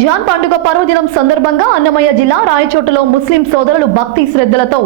John పండుగ పర్వదినం సందర్భంగా అన్నమయ్య జిల్లా రాయచోటులో ముస్లిం సోదరులు భక్తి శ్రద్ధలతో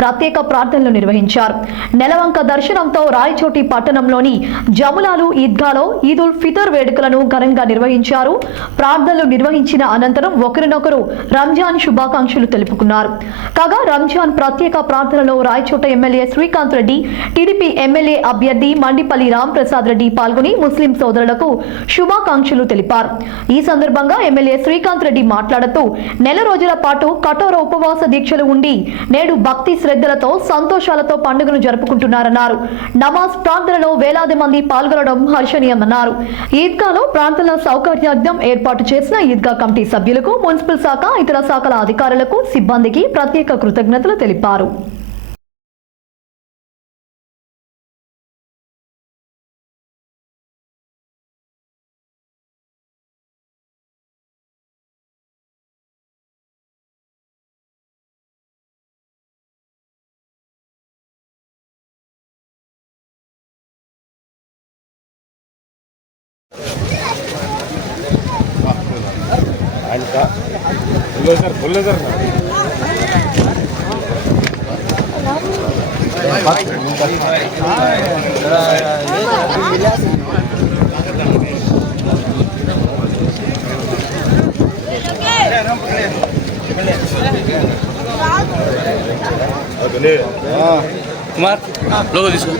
ప్రత్యేక ప్రార్థనలు నిర్వహించారు. నెలవంక దర్శనంతో రాయచోటి పట్టణంలోని జములాలు ఈద్గాలో ఈద్ ఉల్ ఫితర్ వేడుకలను ఘనంగా నిర్వహించారు. ప్రార్థనలు నిర్వహించిన అనంతరం ఒకరినొకరు రంజాన్ శుభాకాంక్షలు తెలుపుకున్నారు. కాగా రంజాన్ ప్రత్యేక ప్రార్థనలో Rayachoti MLA Srikanth Reddy, TDP MLA అభ్యర్థి మండిపల్లి రాంప్రసాద్ రెడ్డి పాల్గొని ముస్లిం సోదరులకు శుభాకాంక్షలు తెలిపారు. ఈ సందర్భంగా ఎమ్మెల్యే శ్రీకాంత్ రెడ్డి మాట్లాడుతూ నెల రోజుల పాటు కఠోర ఉపవాస దీక్షలు ఉండి నేడు భక్తి శ్రద్ధలతో సంతోషాలతో పండుగను జరుపుకుంటున్నారన్నారు. నమాజ్ ప్రార్థనలో వేలాది మంది పాల్గొనడం హర్షణీయమన్నారు. ఈద్గాలో ప్రార్థనల సౌకర్యార్థం ఏర్పాటు చేసిన ఈద్గా కమిటీ సభ్యులకు, మున్సిపల్ శాఖ, ఇతర శాఖల అధికారులకు, సిబ్బందికి ప్రత్యేక కృతజ్ఞతలు తెలిపారు. कुमार लोगो తీసుకో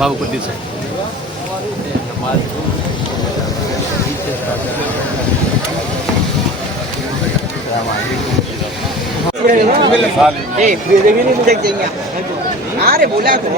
బాబు కొద్ది సార్ अरे बोला तो